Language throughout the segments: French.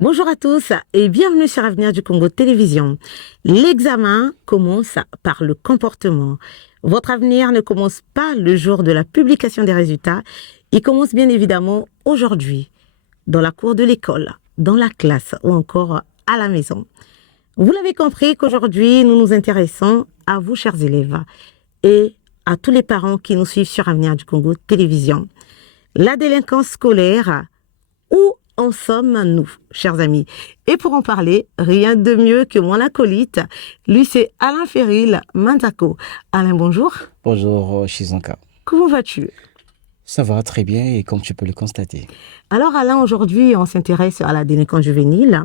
Bonjour à tous et bienvenue sur Avenir du Congo Télévision. L'examen commence par le comportement. Votre avenir ne commence pas le jour de la publication des résultats, il commence bien évidemment aujourd'hui, dans la cour de l'école, dans la classe ou encore à la maison. Vous l'avez compris qu'aujourd'hui, nous nous intéressons à vous, chers élèves, et à tous les parents qui nous suivent sur Avenir du Congo Télévision. La délinquance scolaire, où en sommes-nous, chers amis? Et pour en parler, rien de mieux que mon acolyte. Lui, c'est Alain Ferril Manzako. Alain, bonjour. Bonjour Shizanka. Comment vas-tu? Ça va très bien et comme tu peux le constater. Alors Alain, aujourd'hui, on s'intéresse à la délinquance juvénile.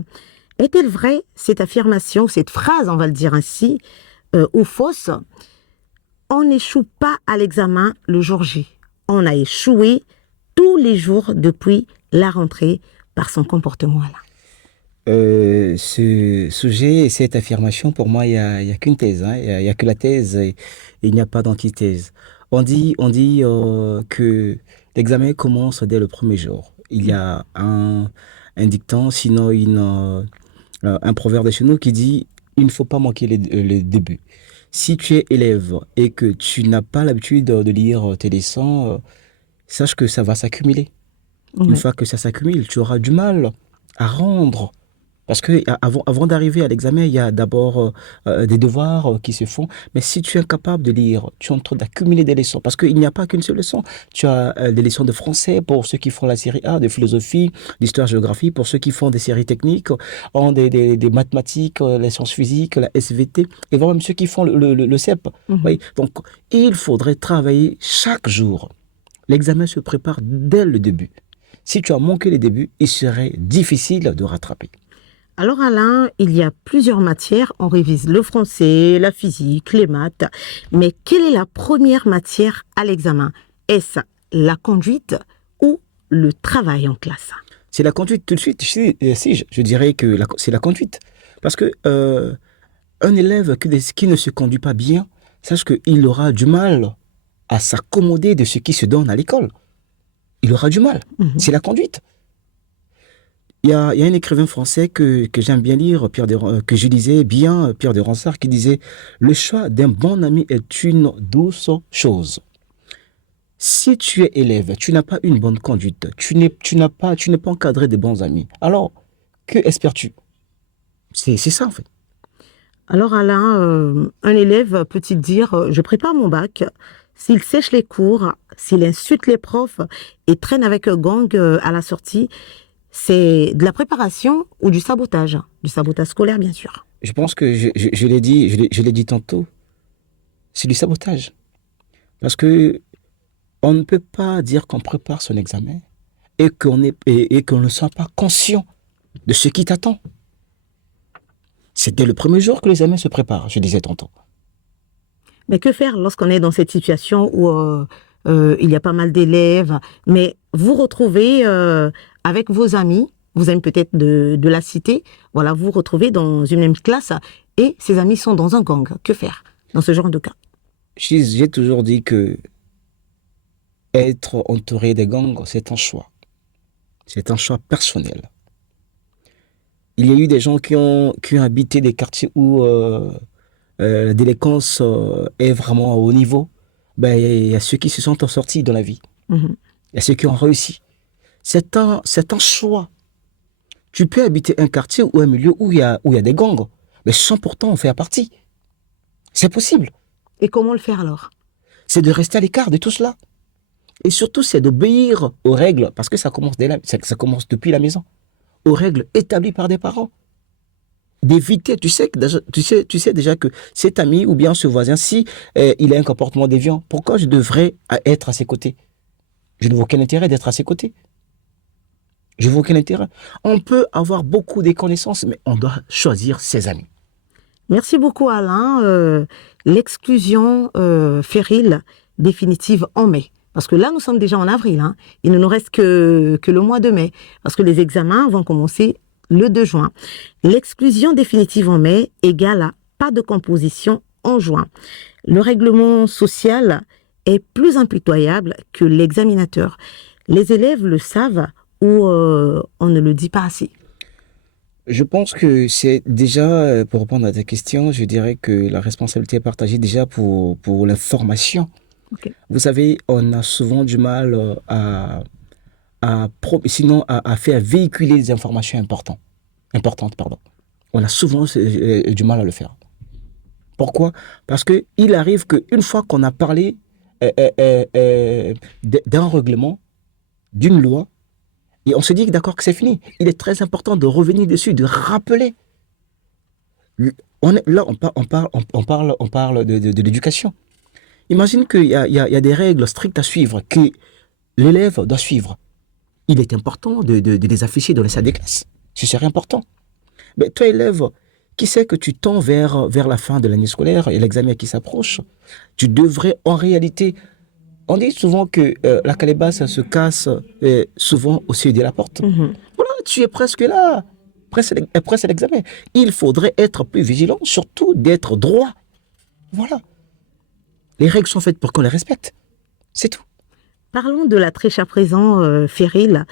Est-elle vraie, cette affirmation, cette phrase, on va le dire ainsi, ou fausse? On n'échoue pas à l'examen le jour J. On a échoué tous les jours depuis la rentrée par son comportement là. Ce sujet et cette affirmation, pour moi, il y a qu'une thèse. Hein. Il y a que la thèse et il n'y a pas d'antithèse. On dit que l'examen commence dès le premier jour. Il y a un dicton, sinon un proverbe de chez nous qui dit il ne faut pas manquer le début. Si tu es élève et que tu n'as pas l'habitude de lire tes leçons, sache que ça va s'accumuler. Ouais. Une fois que ça s'accumule, tu auras du mal à rendre. Parce que avant d'arriver à l'examen, il y a d'abord des devoirs qui se font. Mais si tu es incapable de lire, tu es en train d'accumuler des leçons. Parce qu'il n'y a pas qu'une seule leçon. Tu as des leçons de français pour ceux qui font la série A, de philosophie, d'histoire-géographie, pour ceux qui font des séries techniques, des mathématiques, les sciences physiques, la SVT, et voire même ceux qui font le CEP. Oui. Donc, il faudrait travailler chaque jour. L'examen se prépare dès le début. Si tu as manqué le début, il serait difficile de rattraper. Alors Alain, il y a plusieurs matières, on révise le français, la physique, les maths, mais quelle est la première matière à l'examen? Est-ce la conduite ou le travail en classe? C'est la conduite tout de suite. Je dirais que c'est la conduite. Parce que un élève qui ne se conduit pas bien, sache qu'il aura du mal à s'accommoder de ce qui se donne à l'école. Il aura du mal. C'est la conduite. Il y a un écrivain français que j'aime bien lire, que je lisais bien, Pierre de Ronsard, qui disait « Le choix d'un bon ami est une douce chose ». Si tu es élève, tu n'as pas une bonne conduite, tu n'es pas encadré de bons amis, alors que espères-tu? C'est ça en fait. Alors Alain, un élève peut-il dire « Je prépare mon bac », s'il sèche les cours, s'il insulte les profs et traîne avec un gang à la sortie, c'est de la préparation ou du sabotage scolaire bien sûr. Je pense que je l'ai dit tantôt, c'est du sabotage. Parce que on ne peut pas dire qu'on prépare son examen et qu'on ne soit pas conscient de ce qui t'attend. C'est dès le premier jour que l'examen se prépare, je disais tantôt. Mais que faire lorsqu'on est dans cette situation où il y a pas mal d'élèves, mais vous retrouvez avec vos amis peut-être de la cité, voilà, vous retrouvez dans une même classe et ces amis sont dans un gang. Que faire dans ce genre de cas? J'ai toujours dit que être entouré des gangs, c'est un choix. C'est un choix personnel. Il y a eu des gens qui ont habité des quartiers où la délinquance est vraiment à haut niveau. Ben, il y a ceux qui se sont en sortis dans la vie. Il y a ceux qui ont réussi. C'est un choix. Tu peux habiter un quartier ou un milieu où il y a des gangs, mais sans pourtant en faire partie. C'est possible. Et comment le faire alors? C'est de rester à l'écart de tout cela. Et surtout, c'est d'obéir aux règles, parce que ça commence depuis la maison, aux règles établies par des parents. D'éviter, tu sais déjà que cet ami ou bien ce voisin, si il a un comportement déviant, pourquoi je devrais être à ses côtés? Je ne vois aucun intérêt d'être à ses côtés. Je vois aucun intérêt. On peut avoir beaucoup de connaissances, mais on doit choisir ses amis. Merci beaucoup Alain. L'exclusion férile définitive en mai. Parce que là, nous sommes déjà en avril. Hein. Il ne nous reste que le mois de mai. Parce que les examens vont commencer le 2 juin. L'exclusion définitive en mai égale à pas de composition en juin. Le règlement social est plus impitoyable que l'examinateur. Les élèves le savent ou on ne le dit pas assez. Je pense que c'est déjà, pour répondre à ta question, je dirais que la responsabilité est partagée déjà pour l'information. Ok. Vous savez, on a souvent du mal sinon à faire véhiculer des informations importantes, pardon. On a souvent du mal à le faire. Pourquoi? Parce qu'il arrive qu'une fois qu'on a parlé d'un règlement, d'une loi, et on se dit d'accord que c'est fini. Il est très important de revenir dessus, de rappeler. Là, on parle de l'éducation. Imagine qu'il y a des règles strictes à suivre, que l'élève doit suivre. Il est important de les afficher dans les salles de classe. Ce serait important. Mais toi, élève, qui sait que tu tends vers la fin de l'année scolaire et l'examen qui s'approche, tu devrais en réalité. On dit souvent que la calebasse se casse souvent au seuil de la porte. Mhm. Voilà, tu es presque là, presque à l'examen. Il faudrait être plus vigilant, surtout d'être droit. Voilà. Les règles sont faites pour qu'on les respecte. C'est tout. Parlons de la triche à présent, Ferril.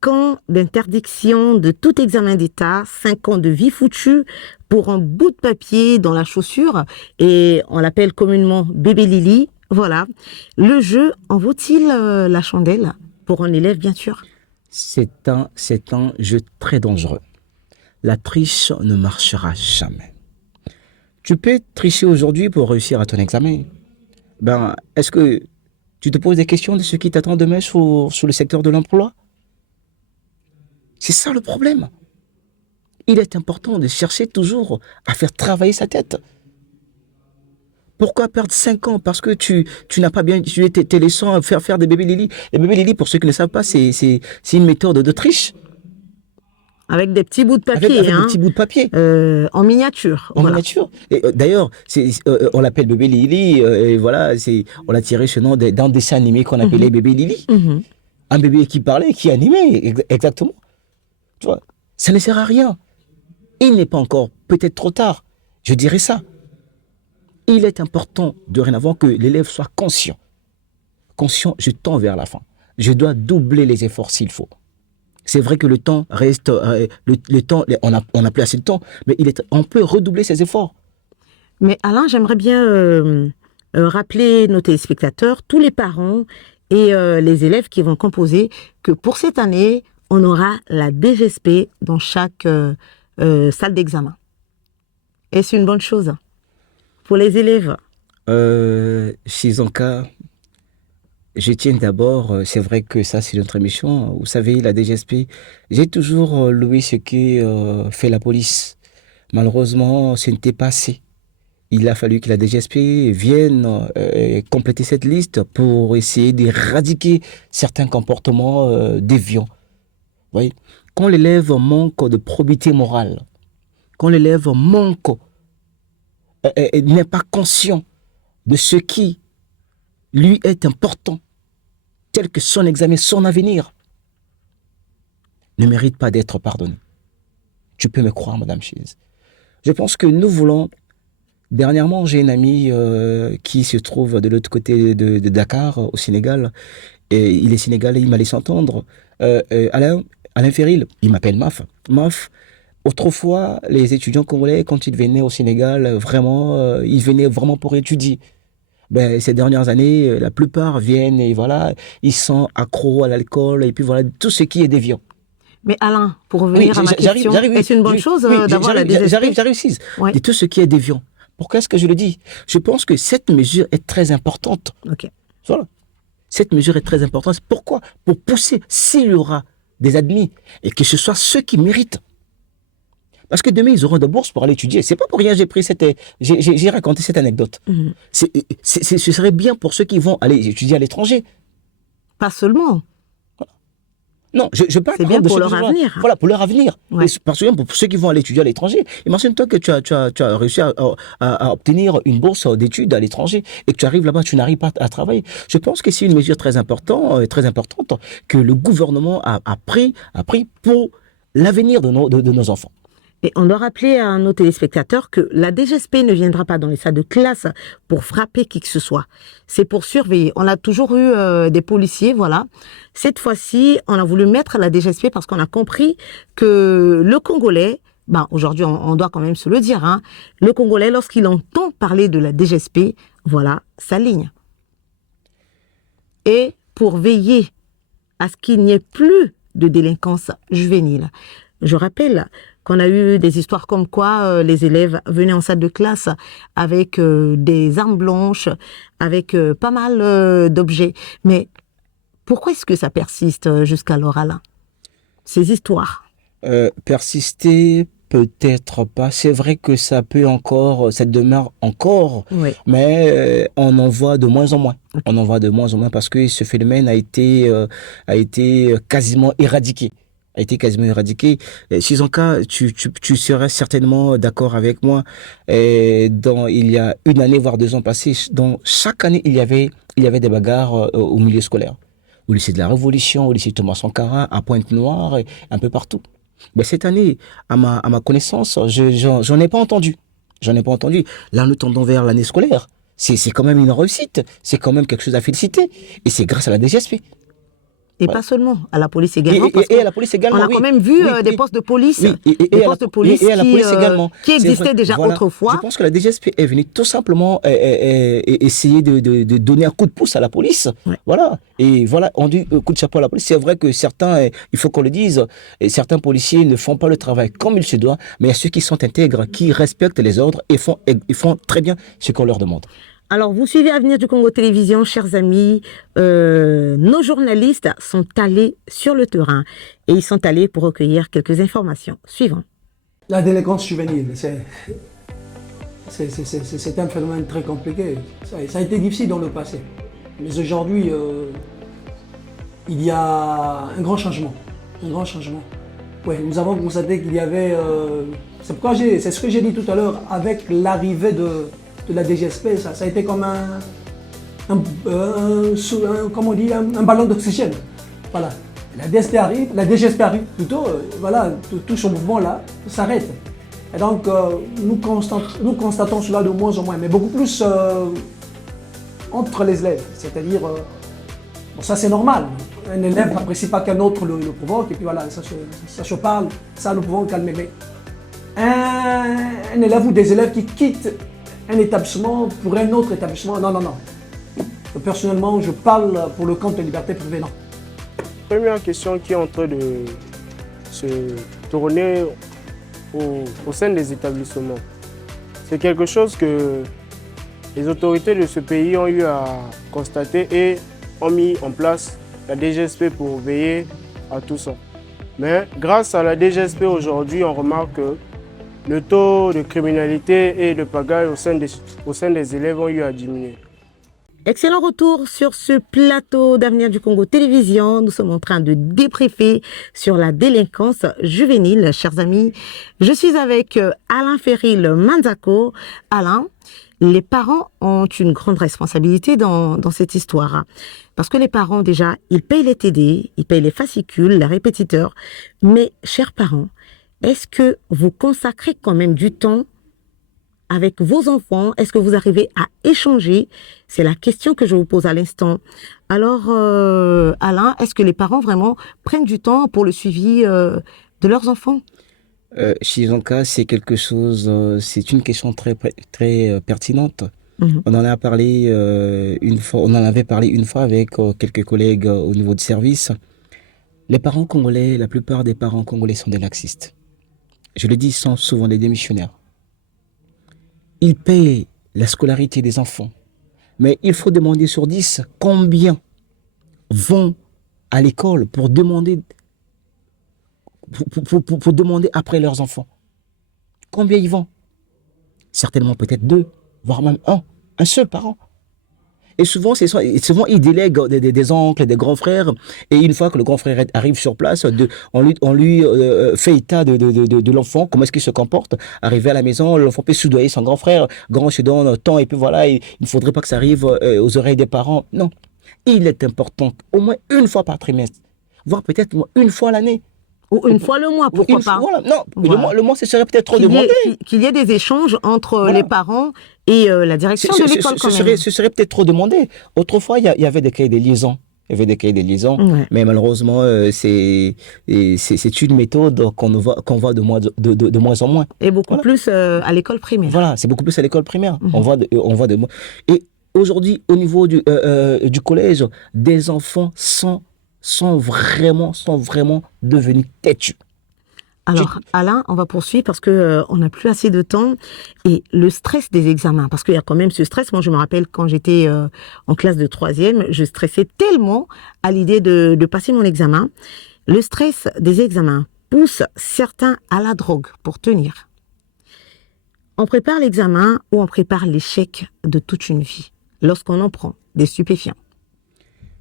5 ans d'interdiction de tout examen d'État, 5 ans de vie foutue pour un bout de papier dans la chaussure, et on l'appelle communément bébé Lily. Voilà. Le jeu en vaut-il la chandelle pour un élève, bien sûr? C'est un jeu très dangereux. La triche ne marchera jamais. Tu peux tricher aujourd'hui pour réussir à ton examen. Est-ce que tu te poses des questions de ce qui t'attend demain sur le secteur de l'emploi? C'est ça le problème. Il est important de chercher toujours à faire travailler sa tête. Pourquoi perdre 5 ans? Parce que tu n'as pas bien utilisé tes leçons à faire des bébés Lily. Les bébés Lily, pour ceux qui ne savent pas, c'est une méthode de triche. Avec des petits bouts de Avec papier, des petits bouts de papier. En miniature. En Voilà. miniature. D'ailleurs, on l'appelle bébé Lily. Et voilà, on l'a tiré ce nom d'un dessin animé qu'on appelait bébé Lily. Mhm. Un bébé qui parlait, qui animait, exactement. Tu vois, ça ne sert à rien. Il n'est pas encore peut-être trop tard. Je dirais ça. Il est important dorénavant que l'élève soit conscient. Conscient, je tends vers la fin. Je dois doubler les efforts s'il faut. C'est vrai que le temps reste, le temps, on a plus assez de temps, mais on peut redoubler ses efforts. Mais Alain, j'aimerais bien rappeler nos téléspectateurs, tous les parents et les élèves qui vont composer, que pour cette année, on aura la DGSP dans chaque salle d'examen. Est-ce une bonne chose pour les élèves? Shizanka, je tiens d'abord, c'est vrai que ça c'est notre émission, vous savez, la DGSP, j'ai toujours loué ce que fait la police. Malheureusement, ce n'était pas assez. Il a fallu que la DGSP vienne compléter cette liste pour essayer d'éradiquer certains comportements déviants. Vous voyez, quand l'élève manque de probité morale, quand l'élève n'est pas conscient de ce qui lui est important, tel que son examen, son avenir, ne mérite pas d'être pardonné. Tu peux me croire, Madame Chiz. Je pense que nous voulons. Dernièrement, j'ai une amie qui se trouve de l'autre côté de Dakar, au Sénégal. Et il est sénégalais, il m'a laissé entendre. Alain Ferril, il m'appelle Maf. Maf, autrefois, les étudiants congolais, quand ils venaient au Sénégal, vraiment, ils venaient vraiment pour étudier. Ces dernières années, la plupart viennent et voilà, ils sont accros à l'alcool et puis voilà, tout ce qui est déviant. Mais Alain, pour revenir à ma question, est-ce une bonne chose d'avoir la DGSP? J'arrive, ouais. De tout ce qui est déviant. Pourquoi est-ce que je le dis? Je pense que cette mesure est très importante. Ok. Voilà. Cette mesure est très importante. Pourquoi? Pour pousser, s'il y aura des admis, et que ce soit ceux qui méritent. Parce que demain, ils auront de bourses pour aller étudier. C'est pas pour rien j'ai raconté cette anecdote. Mhm. Ce serait bien pour ceux qui vont aller étudier à l'étranger. Pas seulement. Non, je parle c'est bien pour leur avenir. Voilà, pour leur avenir. Ouais. Parce que pour ceux qui vont aller étudier à l'étranger, imagine-toi que tu as réussi à obtenir une bourse d'études à l'étranger et que tu arrives là-bas, tu n'arrives pas à travailler. Je pense que c'est une mesure très importante que le gouvernement a pris pour l'avenir de nos enfants. Et on doit rappeler à nos téléspectateurs que la DGSP ne viendra pas dans les salles de classe pour frapper qui que ce soit. C'est pour surveiller. On a toujours eu des policiers, voilà. Cette fois-ci, on a voulu mettre la DGSP parce qu'on a compris que le Congolais, aujourd'hui, on doit quand même se le dire, hein, le Congolais, lorsqu'il entend parler de la DGSP, voilà, s'aligne. Et pour veiller à ce qu'il n'y ait plus de délinquance juvénile. Je rappelle qu'on a eu des histoires comme quoi les élèves venaient en salle de classe avec des armes blanches, avec pas mal d'objets. Mais pourquoi est-ce que ça persiste jusqu'alors, Alain, ces histoires? Persister, peut-être pas. C'est vrai que ça peut encore, ça demeure encore, Oui. mais on en voit de moins en moins. On en voit de moins en moins parce que ce phénomène a été quasiment éradiqué. Shizanka, tu serais certainement d'accord avec moi. Il y a une année, voire 2 ans passés, dans chaque année, il y avait des bagarres au milieu scolaire. Au lycée de la Révolution, au lycée Thomas Sankara, à Pointe-Noire, et un peu partout. Mais cette année, à ma connaissance, j'en ai pas entendu. Là, nous tendons vers l'année scolaire. C'est quand même une réussite. C'est quand même quelque chose à féliciter. Et c'est grâce à la DGSP. Et pas seulement, à la police également. Et à la police également, on a quand même vu des postes de police, des postes de police qui existaient déjà autrefois. Je pense que la DGSP est venue tout simplement essayer de donner un coup de pouce à la police. Ouais. Voilà. Et voilà, on dit coup de chapeau à la police. C'est vrai que certains, il faut qu'on le dise, certains policiers ne font pas le travail comme il se doit, mais il y a ceux qui sont intègres, qui respectent les ordres et font très bien ce qu'on leur demande. Alors, vous suivez Avenir du Congo Télévision, chers amis. Nos journalistes sont allés sur le terrain et ils sont allés pour recueillir quelques informations. Suivant. La délinquance juvénile, c'est un phénomène très compliqué. Ça a été difficile dans le passé. Mais aujourd'hui, il y a un grand changement. Ouais, nous avons constaté qu'il y avait... c'est ce que j'ai dit tout à l'heure, avec l'arrivée de la DGSP, ça a été comme un ballon d'oxygène. Voilà. La DGSP arrive plutôt, voilà, tout ce mouvement-là s'arrête. Et donc, nous constatons cela de moins en moins, mais beaucoup plus entre les élèves. C'est-à-dire, ça c'est normal. Un élève n'apprécie pas qu'un autre le provoque, et puis voilà, ça se parle, ça nous pouvons calmer. Mais un élève ou des élèves qui quittent un établissement pour un autre établissement, non. Personnellement, je parle pour le compte de liberté privée, non. Première question qui est en train de se tourner au sein des établissements. C'est quelque chose que les autorités de ce pays ont eu à constater et ont mis en place la DGSP pour veiller à tout ça. Mais grâce à la DGSP aujourd'hui, on remarque que le taux de criminalité et de pagaille au sein des élèves ont eu à diminuer. Excellent retour sur ce plateau d'Avenir du Congo Télévision. Nous sommes en train de débriefer sur la délinquance juvénile, chers amis. Je suis avec Alain Ferril Manzako. Alain, les parents ont une grande responsabilité dans cette histoire. Parce que les parents, déjà, ils payent les TD, ils payent les fascicules, les répétiteurs. Mais, chers parents, est-ce que vous consacrez quand même du temps avec vos enfants? Est-ce que vous arrivez à échanger? C'est la question que je vous pose à l'instant. Alors, Alain, est-ce que les parents vraiment prennent du temps pour le suivi de leurs enfants? Shizanka, c'est quelque chose, c'est une question très pertinente. On en a parlé une fois, on en avait parlé une fois avec quelques collègues au niveau de service. Les parents congolais, la plupart des parents congolais sont des laxistes. Je le dis, sont souvent des démissionnaires. Ils payent la scolarité des enfants. Mais il faut demander sur 10 combien vont à l'école pour demander, pour demander après leurs enfants. Combien ils vont? Certainement peut-être 2, voire même un seul parent. Et souvent ils délèguent des oncles, des grands frères, et une fois que le grand frère arrive sur place, on lui fait état de l'enfant, comment est-ce qu'il se comporte. Arrivé à la maison, l'enfant peut soudoyer son grand frère, grand se donne temps, et puis voilà, il ne faudrait pas que ça arrive aux oreilles des parents. Non, il est important, au moins une fois par trimestre, voire peut-être une fois l'année. Ou une fois le mois, pourquoi pas. Voilà. Non, Voilà. le mois, ce serait peut-être trop Qu'il y, demandé. qu'il y ait des échanges entre Voilà. les parents et la direction de l'école quand même. Ce serait peut-être trop demandé. Autrefois, il y avait des cahiers de liaison. Il y avait des cahiers de liaison, Ouais. mais malheureusement, c'est une méthode qu'on voit de moins en moins. Et beaucoup Voilà. plus à l'école primaire. Voilà, c'est beaucoup plus à l'école primaire. Mhm. On voit de et aujourd'hui, au niveau du collège, des enfants sont vraiment devenus têtus. Alors, Alain, on va poursuivre parce que on n'a plus assez de temps. Et le stress des examens, parce qu'il y a quand même ce stress. Moi, je me rappelle quand j'étais en classe de 3e, je stressais tellement à l'idée de passer mon examen. Le stress des examens pousse certains à la drogue pour tenir. On prépare l'examen ou on prépare l'échec de toute une vie lorsqu'on en prend des stupéfiants.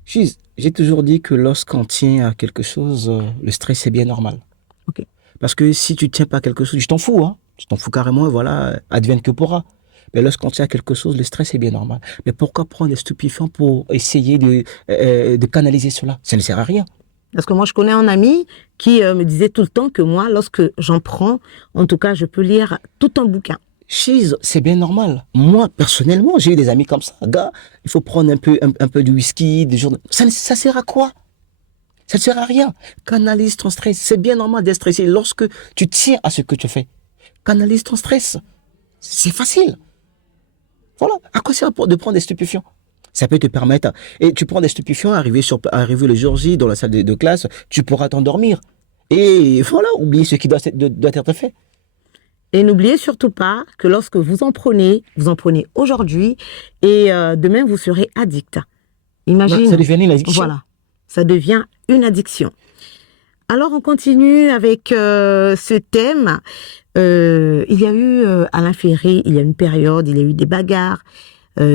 J'ai toujours dit que lorsqu'on tient à quelque chose, le stress est bien normal. Ok. Parce que si tu tiens pas à quelque chose, tu t'en fous, hein. Tu t'en fous carrément, et voilà, advienne que pourra. Mais lorsqu'on tient à quelque chose, le stress est bien normal. Mais pourquoi prendre des stupéfiants pour essayer de canaliser cela? Ça ne sert à rien. Parce que moi, je connais un ami qui me disait tout le temps que moi, lorsque j'en prends, en tout cas, je peux lire tout un bouquin. C'est bien normal. Moi, personnellement, j'ai eu des amis comme ça. Gars, il faut prendre un peu de whisky, des jours. Ça sert à quoi? Ça ne sert à rien. Canalise ton stress. C'est bien normal d'être stressé lorsque tu tiens à ce que tu fais. Canalise ton stress. C'est facile. Voilà. À quoi sert de prendre des stupéfiants? Ça peut te permettre. Et tu prends des stupéfiants, arriver le jour J dans la salle de classe, tu pourras t'endormir. Et voilà, oubliez ce qui doit être fait. Et n'oubliez surtout pas que lorsque vous en prenez aujourd'hui et demain, vous serez addict. Imagine. Ça devient une addiction. Voilà. Ça devient une addiction. Alors, on continue avec ce thème. Il y a eu, Alain Ferré, il y a une période, il y a eu des bagarres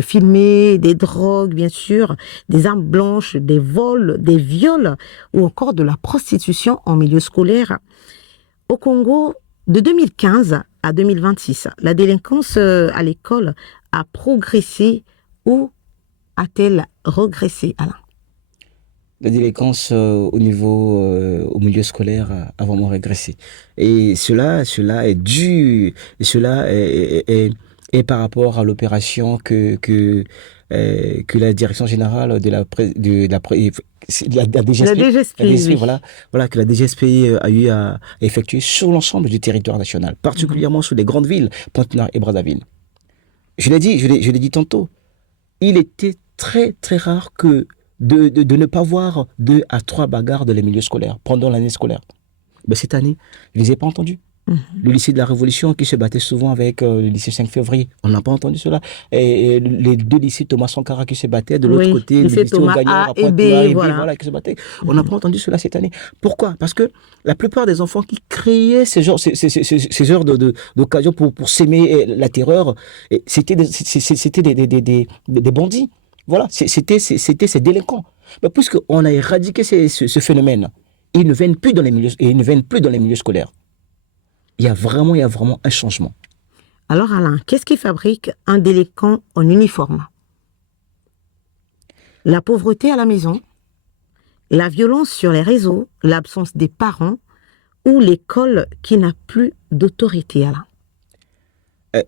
filmées, des drogues, bien sûr, des armes blanches, des vols, des viols ou encore de la prostitution en milieu scolaire. Au Congo, de 2015 à 2026, la délinquance à l'école a progressé ou a-t-elle régressé, Alain? La délinquance au milieu scolaire a vraiment régressé. Et cela est dû, et cela est par rapport à l'opération que la direction générale de la DGSP, voilà, que la DGSP a eu à effectuer sur l'ensemble du territoire national, particulièrement sur les grandes villes, Pointe-Noire et Brazzaville. Je l'ai dit tantôt, il était très très rare que de ne pas voir 2 à 3 bagarres dans les milieux scolaires pendant l'année scolaire. Ben, cette année, je ne les ai pas entendus. Le lycée de la Révolution qui se battait souvent avec le lycée 5 février, on n'a pas entendu cela. Et les 2 lycées Thomas Sankara qui se battaient de l'autre côté, le lycée Thomas Gagnard, A et B, voilà, qui se battaient. On n'a pas entendu cela cette année. Pourquoi? Parce que la plupart des enfants qui créaient ces genres d'occasions pour s'aimer la terreur, c'était des bandits. Voilà, c'était ces délinquants. Mais puisqu'on a éradiqué ce phénomène, ils ne viennent plus dans les milieux scolaires. Il y a vraiment un changement. Alors Alain, qu'est-ce qui fabrique un délinquant en uniforme? La pauvreté à la maison, la violence sur les réseaux, l'absence des parents ou l'école qui n'a plus d'autorité, Alain?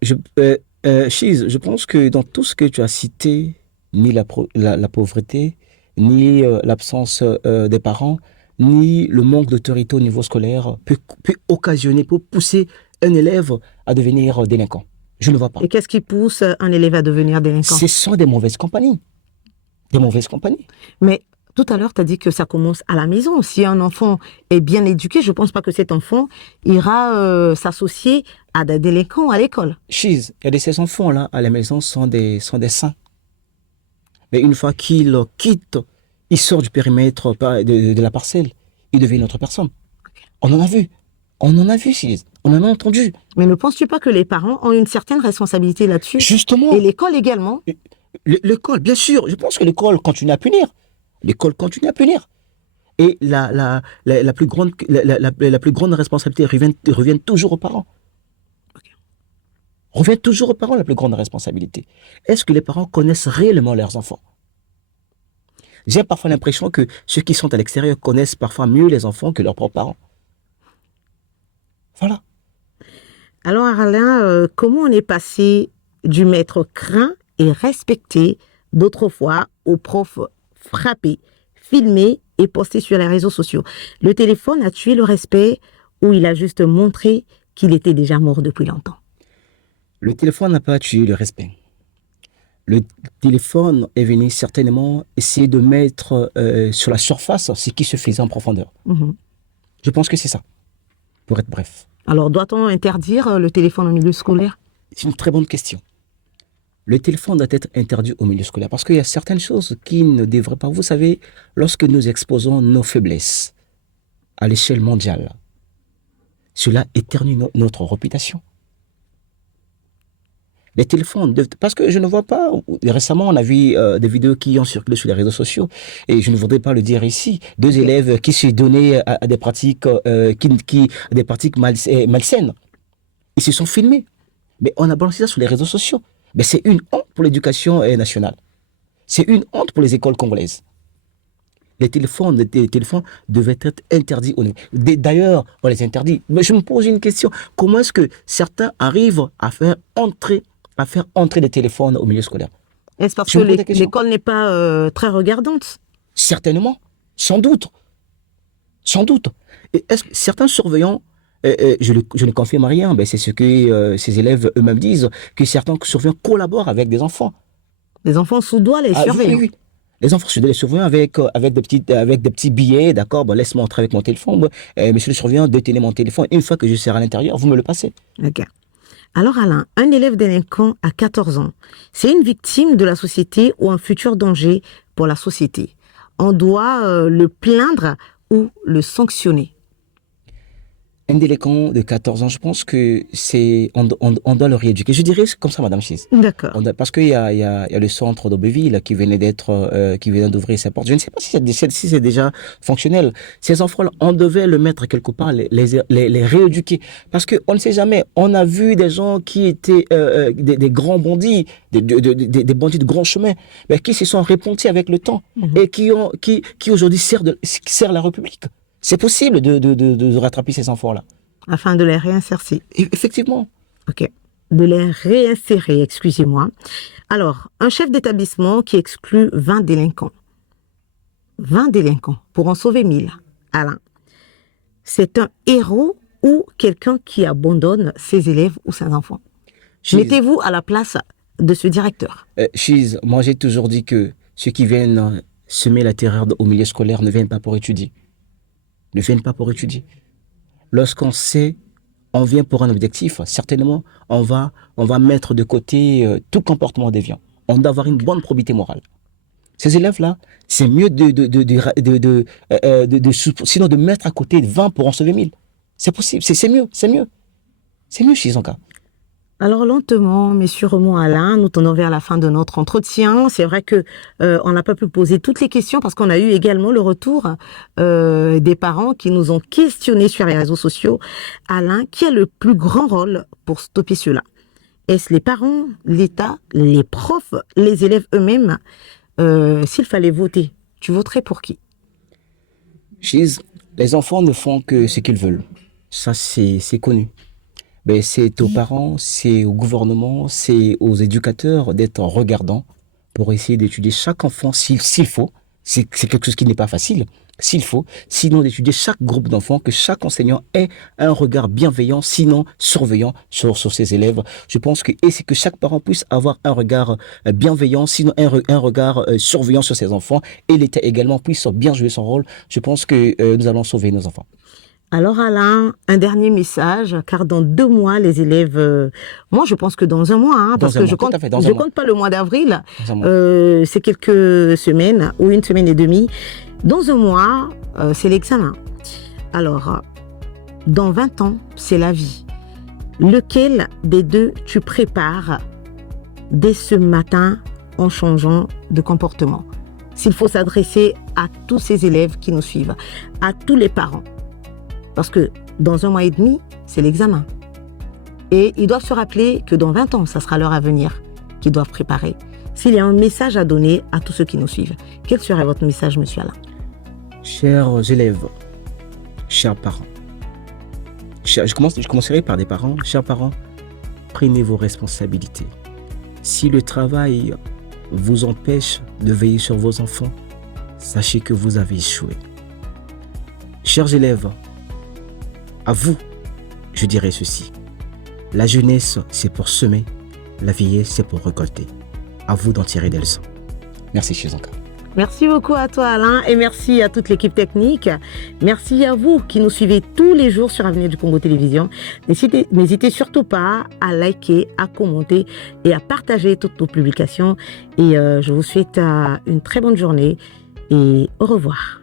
Je pense que dans tout ce que tu as cité, ni la pauvreté, ni l'absence des parents, ni le manque d'autorité au niveau scolaire peut occasionner, peut pousser un élève à devenir délinquant. Je ne vois pas. Et qu'est-ce qui pousse un élève à devenir délinquant? Ce sont des mauvaises compagnies. Des mauvaises compagnies. Mais tout à l'heure, tu as dit que ça commence à la maison. Si un enfant est bien éduqué, je ne pense pas que cet enfant ira s'associer à des délinquants à l'école. Il y a de ces enfants-là à la maison sont des saints. Mais une fois qu'ils quittent, il sort du périmètre de la parcelle, il devient une autre personne. On en a vu, Chise. On en a entendu. Mais ne penses-tu pas que les parents ont une certaine responsabilité là-dessus? Justement. Et l'école également? L'école, bien sûr. Je pense que l'école continue à punir. Et la plus grande responsabilité revient toujours aux parents. Revient toujours aux parents, la plus grande responsabilité. Est-ce que les parents connaissent réellement leurs enfants? J'ai parfois l'impression que ceux qui sont à l'extérieur connaissent parfois mieux les enfants que leurs propres parents. Voilà. Alors Alain, comment on est passé du maître craint et respecté d'autrefois au prof frappé, filmé et posté sur les réseaux sociaux? Le téléphone a tué le respect ou il a juste montré qu'il était déjà mort depuis longtemps? Le téléphone n'a pas tué le respect. Le téléphone est venu certainement essayer de mettre sur la surface ce qui se faisait en profondeur. Mhm. Je pense que c'est ça, pour être bref. Alors, doit-on interdire le téléphone au milieu scolaire? C'est une très bonne question. Le téléphone doit être interdit au milieu scolaire parce qu'il y a certaines choses qui ne devraient pas. Vous savez, lorsque nous exposons nos faiblesses à l'échelle mondiale, cela éternue notre réputation. Les téléphones, parce que je ne vois pas, récemment on a vu des vidéos qui ont circulé sur les réseaux sociaux, et je ne voudrais pas le dire ici, deux élèves qui se donnaient à des pratiques, des pratiques malsaines. Ils se sont filmés, mais on a balancé ça sur les réseaux sociaux. Mais c'est une honte pour l'éducation nationale. C'est une honte pour les écoles congolaises. Les téléphones devaient être interdits. D'ailleurs, on les interdit. Mais je me pose une question. Comment est-ce que certains arrivent à faire entrer des téléphones au milieu scolaire? Est-ce parce que l'école n'est pas très regardante? Certainement. Sans doute. Sans doute. Et est-ce que certains surveillants, je ne confirme rien, mais c'est ce que ces élèves eux-mêmes disent, que certains surveillants collaborent avec des enfants. Les enfants sous doigt les surveillants. Oui. Les enfants les surveillants avec des petits billets, d'accord, bon, laisse-moi entrer avec mon téléphone, bon, monsieur le surveillant, détenez mon téléphone, une fois que je serai à l'intérieur, vous me le passez. Ok. Alors Alain, un élève délinquant à 14 ans, c'est une victime de la société ou un futur danger pour la société. On doit le plaindre ou le sanctionner. Un délinquant de 14 ans, je pense que on doit le rééduquer. Je dirais comme ça, Madame Chiz. D'accord. Parce qu'il y a le centre d'Aubeville qui venait d'ouvrir ses portes. Je ne sais pas si c'est déjà fonctionnel. Ces enfants-là, on devait le mettre quelque part, les rééduquer. Parce qu'on ne sait jamais. On a vu des gens qui étaient des grands bandits, des bandits de grand chemin, mais qui se sont repentis avec le temps et qui aujourd'hui servent la République. C'est possible de rattraper ces enfants-là. Afin de les réinsérer. Effectivement. Ok. De les réinsérer, excusez-moi. Alors, un chef d'établissement qui exclut 20 délinquants. 20 délinquants pour en sauver 1000. Alain, c'est un héros ou quelqu'un qui abandonne ses élèves ou ses enfants? Mettez-vous à la place de ce directeur. Chiz, moi j'ai toujours dit que ceux qui viennent semer la terreur au milieu scolaire ne viennent pas pour étudier. Ne viennent pas pour étudier. Lorsqu'on sait, on vient pour un objectif, certainement, on va mettre de côté tout comportement déviant. On doit avoir une bonne probité morale. Ces élèves-là, c'est mieux sinon de mettre à côté 20 pour en sauver 1000. C'est possible, c'est mieux. C'est mieux, Chizanka. Alors lentement, mais sûrement Alain, nous tournons vers la fin de notre entretien. C'est vrai que on n'a pas pu poser toutes les questions parce qu'on a eu également le retour des parents qui nous ont questionnés sur les réseaux sociaux. Alain, qui a le plus grand rôle pour stopper cela? Est-ce les parents, l'État, les profs, les élèves eux-mêmes? S'il fallait voter, tu voterais pour qui? Les enfants ne font que ce qu'ils veulent. Ça, c'est connu. Ben, c'est aux parents, c'est au gouvernement, c'est aux éducateurs d'être regardants pour essayer d'étudier chaque enfant s'il faut. C'est quelque chose qui n'est pas facile, s'il faut. Sinon, d'étudier chaque groupe d'enfants, que chaque enseignant ait un regard bienveillant, sinon surveillant sur ses élèves. Je pense que, et c'est que chaque parent puisse avoir un regard bienveillant, sinon un regard surveillant sur ses enfants, et l'État également puisse bien jouer son rôle. Je pense que nous allons sauver nos enfants. Alors Alain, un dernier message, car dans 2 mois, les élèves, moi je pense que dans un mois, parce que je compte pas le mois d'avril, c'est quelques semaines ou 1 semaine et demie. Dans un mois, c'est l'examen. Alors, dans 20 ans, c'est la vie. Lequel des deux tu prépares dès ce matin en changeant de comportement? S'il faut s'adresser à tous ces élèves qui nous suivent, à tous les parents. Parce que dans 1 mois et demi, c'est l'examen. Et ils doivent se rappeler que dans 20 ans, ça sera leur avenir qu'ils doivent préparer. S'il y a un message à donner à tous ceux qui nous suivent, quel serait votre message, monsieur Alain? Chers élèves, chers parents, Je commencerai par des parents. Chers parents, prenez vos responsabilités. Si le travail vous empêche de veiller sur vos enfants, sachez que vous avez échoué. Chers élèves, à vous, je dirais ceci. La jeunesse, c'est pour semer. La vieillesse, c'est pour récolter. À vous d'en tirer des leçons. Merci, Chizanka. Merci beaucoup à toi, Alain, et merci à toute l'équipe technique. Merci à vous qui nous suivez tous les jours sur Avenir du Congo Télévision. N'hésitez surtout pas à liker, à commenter et à partager toutes nos publications. Et je vous souhaite une très bonne journée et au revoir.